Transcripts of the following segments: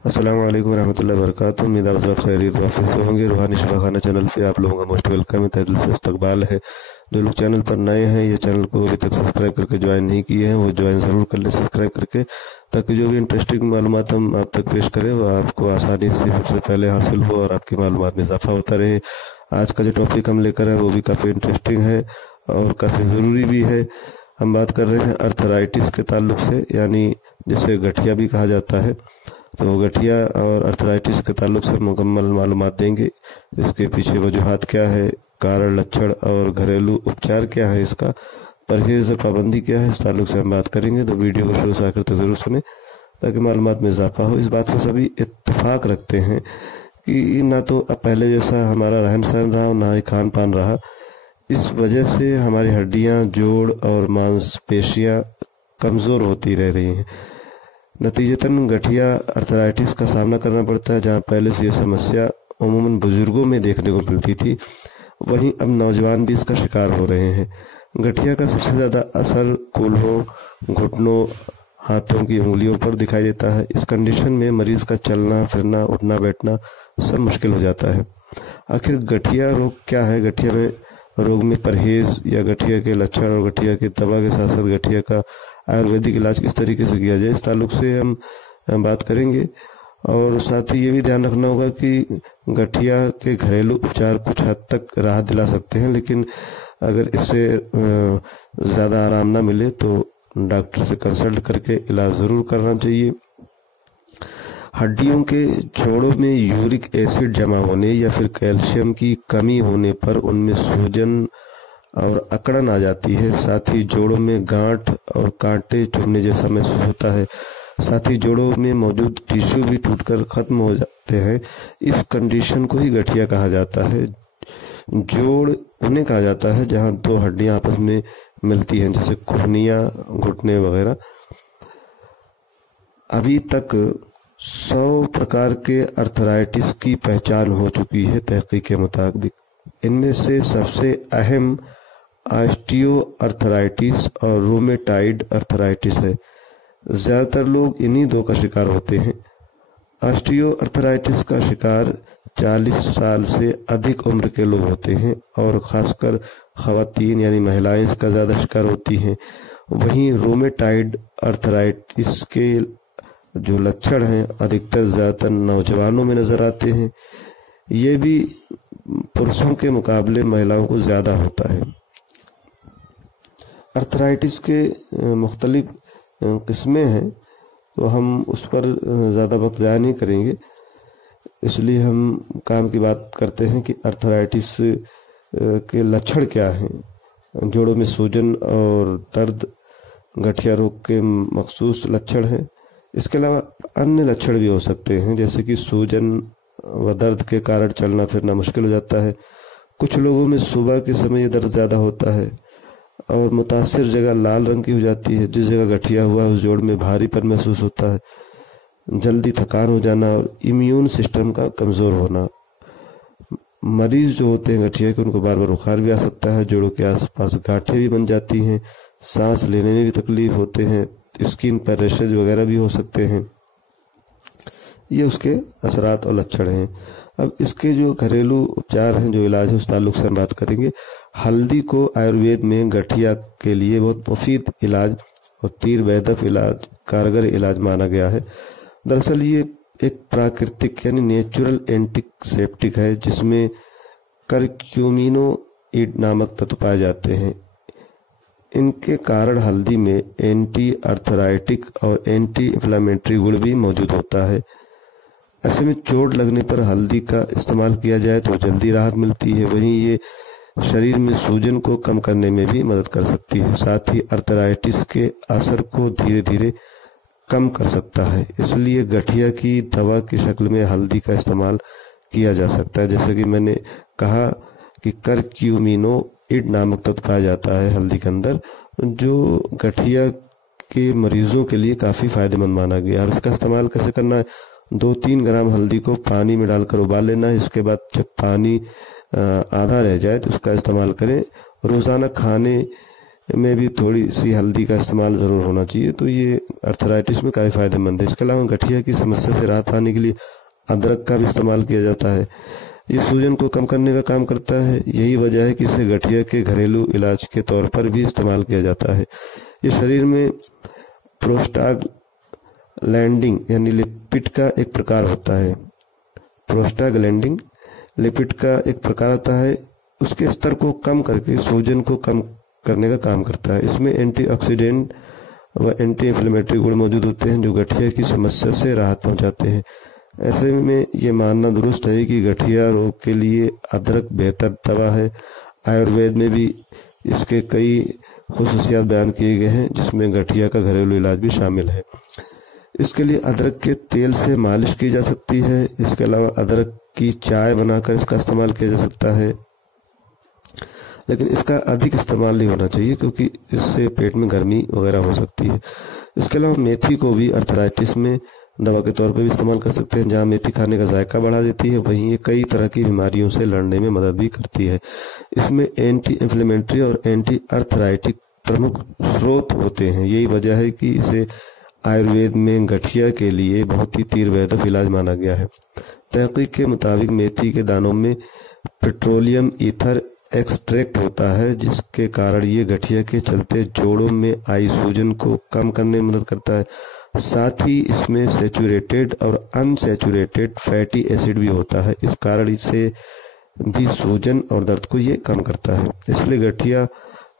अस्सलाम वालेकुम रहमतुल्लाहि व बरकातुहू। उम्मीद है आप सब खैरियत वाफियत से होंगे। रूहानी शिफाखाना चैनल पे आप लोगों का मोस्ट वेलकम है, तहे दिल से इस्तकबाल है। जो लोग चैनल पर नए हैं, ये चैनल को अभी तक सब्सक्राइब करके ज्वाइन नहीं किए हैं, वो ज्वाइन ज़रूर कर ले सब्सक्राइब करके, ताकि जो भी इंटरेस्टिंग मालूमात हम आप तक पेश करें वो आपको आसानी से सबसे पहले हासिल हो और आपकी मालूमात में इजाफा होता रहे। आज का जो टॉपिक हम लेकर हैं वो भी काफ़ी इंटरेस्टिंग है और काफ़ी ज़रूरी भी है। हम बात कर रहे हैं अर्थराइटिस के ताल्लुक से, यानी जिसे गठिया भी कहा जाता है। तो गठिया और अर्थराइटिस के ताल्लुक से मुकम्मल मालूमात देंगे। इसके पीछे वजूहात क्या है, कारण, लक्षण और घरेलू उपचार क्या है, इसका परहेज और पाबंदी क्या है, इस ताल्लुक से हम बात करेंगे। तो वीडियो को शुरू से आखिर तक जरूर सुने ताकि मालूमात में इजाफा हो। इस बात से सभी इत्तेफाक रखते हैं कि ना तो अब पहले जैसा हमारा रहन सहन रहा और ना ही खान पान रहा। इस वजह से हमारी हड्डियां, जोड़ और मांसपेशियां कमज़ोर होती रह रही हैं। नतीजतन गठिया अर्थराइटिस का सामना करना पड़ता है। जहां पहले से ये समस्या अमूमन बुजुर्गों में देखने को मिलती थी, वहीं अब नौजवान भी इसका शिकार हो रहे हैं। गठिया का सबसे ज़्यादा असर कूल्हों, घुटनों, हाथों की उंगलियों पर दिखाई देता है। इस कंडीशन में मरीज का चलना फिरना, उठना बैठना सब मुश्किल हो जाता है। आखिर गठिया रोग क्या है? गठिया में रोग में परहेज या गठिया के लक्षण और गठिया की दवा के साथ साथ गठिया का आयुर्वेदिक इलाज किस तरीके से किया जाए, इस ताल्लुक से हम बात करेंगे। और साथ ही ये भी ध्यान रखना होगा कि गठिया के घरेलू उपचार कुछ हद तक राहत दिला सकते हैं, लेकिन अगर इससे ज़्यादा आराम ना मिले तो डॉक्टर से कंसल्ट करके इलाज ज़रूर करना चाहिए। हड्डियों के जोड़ों में यूरिक एसिड जमा होने या फिर कैल्शियम की कमी होने पर उनमें सूजन और अकड़न आ जाती है। साथ ही जोड़ों में गांठ और कांटे चुभने जैसा महसूस होता है। साथ ही जोड़ों में मौजूद टिश्यू भी टूटकर खत्म हो जाते हैं। इस कंडीशन को ही गठिया कहा जाता है। जोड़ उन्हें कहा जाता है जहां दो हड्डियां आपस में मिलती हैं, जैसे कोहनिया, घुटने वगैरह। अभी तक 100 प्रकार के अर्थराइटिस की पहचान हो चुकी है तहकीक के मुताबिक। इनमें से सबसे अहम ऑस्टियो अर्थराइटिस और रूमेटाइड अर्थराइटिस है। ज़्यादातर लोग इन्हीं दो का शिकार होते हैं। ऑस्टियो अर्थराइटिस का शिकार 40 साल से अधिक उम्र के लोग होते हैं और ख़ासकर ख़वातीन यानी महिलाएं इसका ज़्यादा शिकार होती हैं। वहीं रूमेटाइड अर्थराइटिस के जो लक्षण हैं अधिकतर ज़्यादातर नौजवानों में नज़र आते हैं। ये भी पुरुषों के मुकाबले महिलाओं को ज़्यादा होता है। अर्थराइटिस के मुख्तलिफ किस्में हैं, तो हम उस पर ज़्यादा वक्त ज़ाया नहीं करेंगे, इसलिए हम काम की बात करते हैं कि अर्थराइटिस के लक्षण क्या हैं। जोड़ों में सूजन और दर्द गठिया रोग के मखसूस लक्षण हैं। इसके अलावा अन्य लक्षण भी हो सकते हैं, जैसे कि सूजन व दर्द के कारण चलना फिरना मुश्किल हो जाता है। कुछ लोगों में सुबह के समय ये दर्द ज़्यादा होता है और मुतासिर जगह लाल रंग की हो जाती है। जिस जगह गठिया हुआ उस जोड़ में भारीपन महसूस होता है, जल्दी थकान हो जाना और इम्यून सिस्टम का कमज़ोर होना। मरीज जो होते हैं गठिया के, उनको बार बार बुखार भी आ सकता है। जोड़ों के आसपास गांठें भी बन जाती हैं, सांस लेने में भी तकलीफ होते हैं, स्किन पर रैशेज वगैरह भी हो सकते हैं। ये उसके असरात और लक्षण हैं। अब इसके जो घरेलू उपचार हैं, जो इलाज है, उस ताल्लुक से हम बात करेंगे। हल्दी को आयुर्वेद में गठिया के लिए बहुत मुफीद इलाज और तीर वैदक इलाज, कारगर इलाज माना गया है। दरअसल ये एक प्राकृतिक यानी नेचुरल एंटीसेप्टिक है, जिसमें करक्यूमिनोइड नामक तत्व पाए जाते हैं। इनके कारण हल्दी में एंटी अर्थराइटिक और एंटी इन्फ्लेमेटरी गुण भी मौजूद होता है। ऐसे में चोट लगने पर हल्दी का इस्तेमाल किया जाए तो जल्दी राहत मिलती है। वहीं ये शरीर में सूजन को कम करने में भी मदद कर सकती है। साथ ही अर्थराइटिस के असर को धीरे धीरे कम कर सकता है। इसलिए गठिया की दवा की शक्ल में हल्दी का इस्तेमाल किया जा सकता है। जैसे कि मैंने कहा कि करक्यूमिनोइड नामक तत्व पाया जाता है हल्दी के अंदर, जो गठिया के मरीजों के लिए काफ़ी फायदेमंद माना गया। और इसका इस्तेमाल कैसे करना है? 2-3 ग्राम हल्दी को पानी में डालकर उबाल लेना है। इसके बाद जब पानी आधा रह जाए तो उसका इस्तेमाल करें। रोज़ाना खाने में भी थोड़ी सी हल्दी का इस्तेमाल ज़रूर होना चाहिए। तो ये अर्थराइटिस में काफ़ी फायदेमंद है। इसके अलावा गठिया की समस्या से राहत पाने के लिए अदरक का भी इस्तेमाल किया जाता है। ये सूजन को कम करने का काम करता है। यही वजह है कि इसे गठिया के घरेलू इलाज के तौर पर भी इस्तेमाल किया जाता है। ये शरीर में प्रोस्टाग्लैंडिन यानी लिपिड का एक प्रकार होता है। प्रोस्टाग्लैंडिन लिपिड का एक प्रकार होता है, उसके स्तर को कम करके सूजन को कम करने का काम करता है। इसमें एंटीऑक्सीडेंट व एंटी इन्फ्लेमेटरी गुण मौजूद होते हैं जो गठिया की समस्या से राहत पहुंचाते हैं। ऐसे में ये मानना दुरुस्त है कि गठिया रोग के लिए अदरक बेहतर दवा है। आयुर्वेद में भी इसके कई खुसूसियात बयान किए गए हैं, जिसमें गठिया का घरेलू इलाज भी शामिल है। इसके लिए अदरक के तेल से मालिश की जा सकती है। इसके अलावा अदरक की चाय बनाकर इसका इस्तेमाल किया जा सकता है, लेकिन इसका अधिक इस्तेमाल नहीं होना चाहिए क्योंकि इससे पेट में गर्मी वगैरह हो सकती है। इसके अलावा मेथी को भी अर्थराइटिस में दवा के तौर पर भी इस्तेमाल कर सकते हैं। जहाँ मेथी खाने का जायका बढ़ा देती है, वहीं ये कई तरह की बीमारियों से लड़ने में मदद भी करती है। इसमें एंटी इन्फ्लेमेटरी और एंटी अर्थराइटिक प्रमुख स्रोत होते हैं। यही वजह है कि इसे आयुर्वेद में गठिया के लिए बहुत ही तीव्र इलाज माना गया है। तहकीक के मुताबिक मेथी के दानों में पेट्रोलियम ईथर एक्सट्रैक्ट होता है, जिसके कारण ये गठिया के चलते जोड़ों में आई सूजन को कम करने में मदद करता है। साथ ही इसमें सैचुरेटेड और अनसैचुरेटेड फैटी एसिड भी होता है। इस कारण इसे भी सूजन और दर्द को ये कम करता है। इसलिए गठिया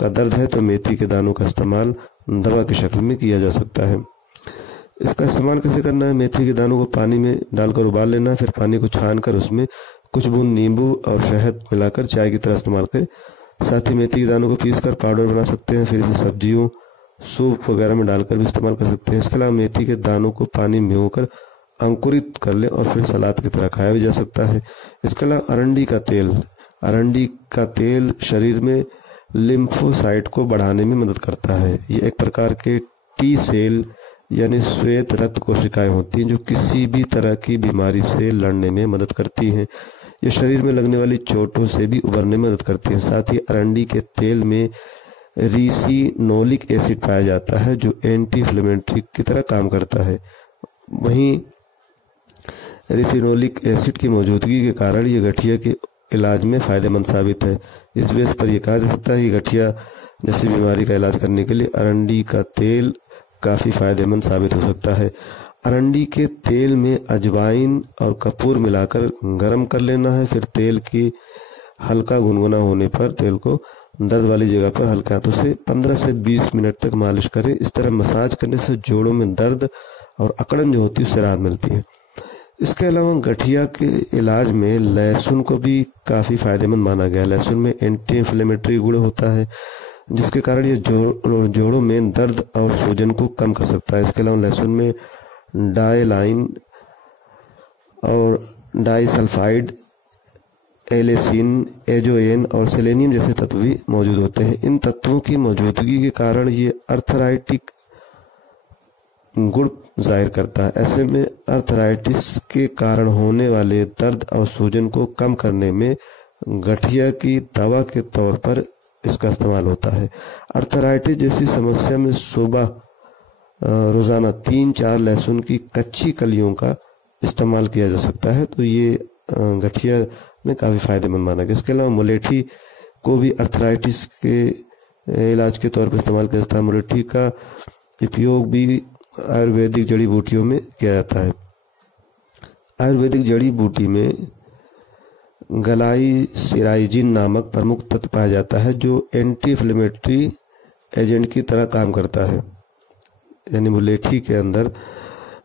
का दर्द है तो मेथी के दानों का इस्तेमाल दवा की शक्ल में किया जा सकता है। इसका इस्तेमाल कैसे करना है? मेथी के दानों को पानी में डालकर उबाल लेना है, फिर पानी को छानकर उसमें कुछ बूंद नींबू और शहद मिलाकर चाय की तरह इस्तेमाल करें। साथ ही मेथी के दानों को पीसकर पाउडर बना सकते हैं, फिर इसे सब्जियों सूप वगैरह में डालकर भी इस्तेमाल कर सकते हैं। इसके अलावा मेथी के दानों को पानी में भिगोकर अंकुरित कर लें और फिर सलाद की तरह खाया भी जा सकता है। इसके अलावा अरंडी का तेल शरीर में लिम्फोसाइट को बढ़ाने में मदद करता है। ये एक प्रकार के टी सेल यानी श्वेत रक्त कोशिकाएं होती हैं जो किसी भी तरह की बीमारी से लड़ने में मदद करती हैं। ये शरीर में लगने वाली चोटों से भी उबरने में मदद करती हैं। साथ ही अरंडी के तेल में रिसिनोलिक एसिड पाया जाता है जो एंटी इन्फ्लेमेटरी की तरह काम करता है। वहीं रिसिनोलिक एसिड की मौजूदगी के कारण ये गठिया के इलाज में फायदेमंद साबित है। इस बेस पर यह कहा जा सकता है कि गठिया जैसी बीमारी का इलाज करने के लिए अरंडी का तेल काफी फायदेमंद साबित हो सकता है। अरंडी के तेल में अजवाइन और कपूर मिलाकर गर्म कर लेना है, फिर तेल की हल्का गुनगुना होने पर तेल को दर्द वाली जगह पर हल्के हाथों से 15 से 20 मिनट तक मालिश करें। इस तरह मसाज करने से जोड़ों में दर्द और अकड़न जो होती है उससे राहत मिलती है। इसके अलावा गठिया के इलाज में लहसुन को भी काफी फायदेमंद माना गया है। लहसुन में एंटी इन्फ्लेमेटरी गुण होता है जिसके कारण ये जोड़ों में दर्द और सूजन को कम कर सकता है। इसके अलावा लहसुन में डायलाइन और डाइसल्फाइड, एलेसिन, एजोएन और सेलेनियम जैसे तत्व भी मौजूद होते हैं। इन तत्वों की मौजूदगी के कारण ये अर्थराइटिक गुण जाहिर करता है। ऐसे में अर्थराइटिस के कारण होने वाले दर्द और सूजन को कम करने में गठिया की दवा के तौर पर इसका इस्तेमाल होता है। अर्थराइटिस जैसी समस्या में सुबह रोजाना 3-4 लहसुन की कच्ची कलियों का इस्तेमाल किया जा सकता है। तो ये गठिया में काफी फायदेमंद माना गया। इसके अलावा मुलेठी को भी अर्थराइटिस के इलाज के तौर पर इस्तेमाल किया जाता है। मुलेठी का उपयोग भी आयुर्वेदिक जड़ी बूटियों में किया जाता है। आयुर्वेदिक जड़ी बूटी में ग्लाइसिराइजिन नामक प्रमुख तत्व पाया जाता है जो एंटी इन्फ्लेमेटरी एजेंट की तरह काम करता है। यानी मुलेठी के अंदर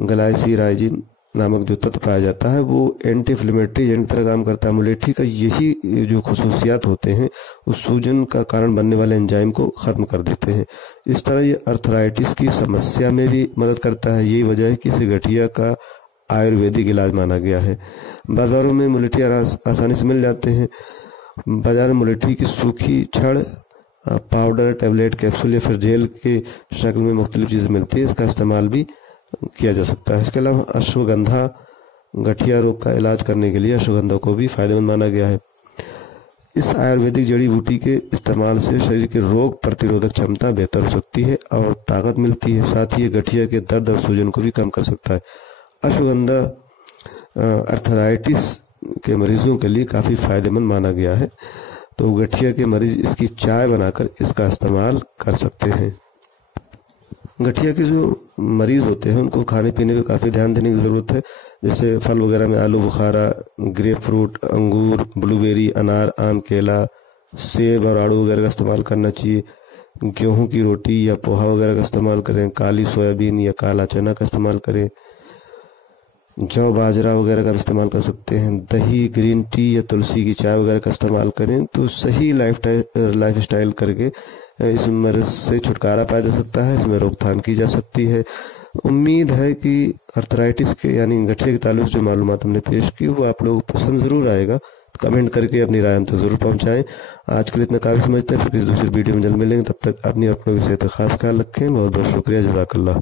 ग्लाइसिराइजिन नामक जो तत्व पाया जाता है वो एंटी इन्फ्लेमेटरी एजेंट की तरह काम करता है। मुलेठी का यही जो खुसूसियात होते हैं उस सूजन का कारण बनने वाले एंजाइम को खत्म कर देते हैं। इस तरह ये अर्थराइटिस की समस्या में भी मदद करता है। यही वजह है कि इसे गठिया का आयुर्वेदिक इलाज माना गया है। बाजारों में मुलेठी आसानी से मिल जाते हैं। बाजार में मुलेठी की सूखी छड़, पाउडर, टेबलेट, कैप्सूल या फिर जेल के शक्ल में मुख्तलिफ चीजें मिलती है। इसका इस्तेमाल भी किया जा सकता है। इसके अलावा अश्वगंधा गठिया रोग का इलाज करने के लिए अश्वगंधा को भी फायदेमंद माना गया है। इस आयुर्वेदिक जड़ी बूटी के इस्तेमाल से शरीर की रोग प्रतिरोधक क्षमता बेहतर हो सकती है और ताकत मिलती है। साथ ही ये गठिया के दर्द और सूजन को भी कम कर सकता है। अश्वगंधा अर्थराइटिस के मरीजों के लिए काफ़ी फायदेमंद माना गया है, तो गठिया के मरीज इसकी चाय बनाकर इसका इस्तेमाल कर सकते हैं। गठिया के जो मरीज होते हैं उनको खाने पीने पे काफ़ी ध्यान देने की ज़रूरत है। जैसे फल वगैरह में आलू बुखारा, ग्रेप फ्रूट, अंगूर, ब्लूबेरी, अनार, आम, केला, सेब और आड़ू वगैरह का इस्तेमाल करना चाहिए। गेहूं की रोटी या पोहा वगैरह का इस्तेमाल करें। काली सोयाबीन या काला चना का इस्तेमाल करें। जौ बाजरा वगैरह का इस्तेमाल कर सकते हैं। दही, ग्रीन टी या तुलसी की चाय वगैरह का इस्तेमाल करें तो सही लाइफ स्टाइल करके इस मर्ज से छुटकारा पाया जा सकता है, इसमें रोकथाम की जा सकती है। उम्मीद है कि अर्थराइटिस के यानी गठिया के ताल्लुक जो मालूमात हमने पेश की वो आप लोगों को पसंद ज़रूर आएगा। कमेंट करके अपनी राय हम तक ज़रूर पहुँचाएं। आज के लिए इतना काफ़ी समझते हैं, फिर किसी दूसरी वीडियो में जल्द मिलेंगे। तब तक अपनी अपनों की सेहत का खास ख्याल रखें। बहुत बहुत शुक्रिया। जज़ाकल्लाह।